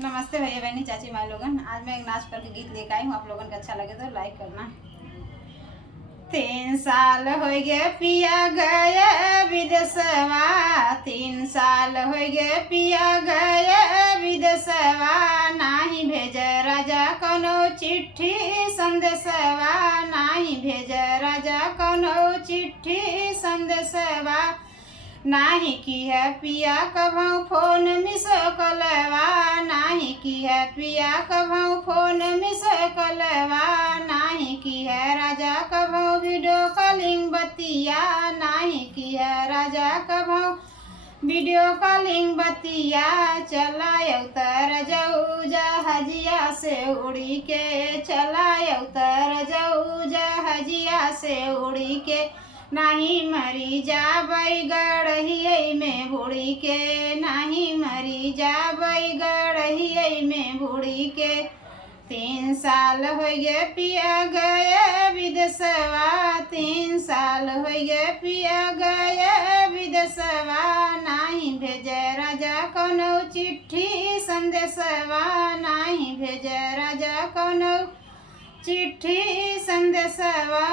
नमस्ते भैया बहनी चाची माई लोगन। आज मैं एक नाच पर के गीत लेकर आई हूँ। आप लोगन को अच्छा लगे तो लाइक करना। 3 साल हो गए पिया गए विदेशवा, 3 साल हो गए पिया गए विदेशवा, नाही भेज राजा कोनो चिट्ठी संदेशवा, नाही भेज राजा कोनो चिट्ठी संदेशवा, नाही की है पिया कभू फोन मिस कलवा, नाही की है पिया कभू फोन मिस कलवा, नाही की है राजा कभू वीडियो कॉलिंग बतिया, नाही की है राजा कभू वीडियो कॉलिंग बतिया, चलायो तर जाऊ जहाजिया से उड़ी के, चलायो तर जाऊ जहाजिया से उड़ी के, नाही मरी जाबई गड़हियै में बुड़ी के, नाही मरी जाबई गड़हियै में बुड़ी के। 3 साल हो गए पिया गए विदेशवा, 3 साल हो गए पिया गए विदेशवा, नाही भेजे राजा कोनो चिट्ठी संदेशवा, नाही भेजे राजा कोनो चिट्ठी संदेशवा।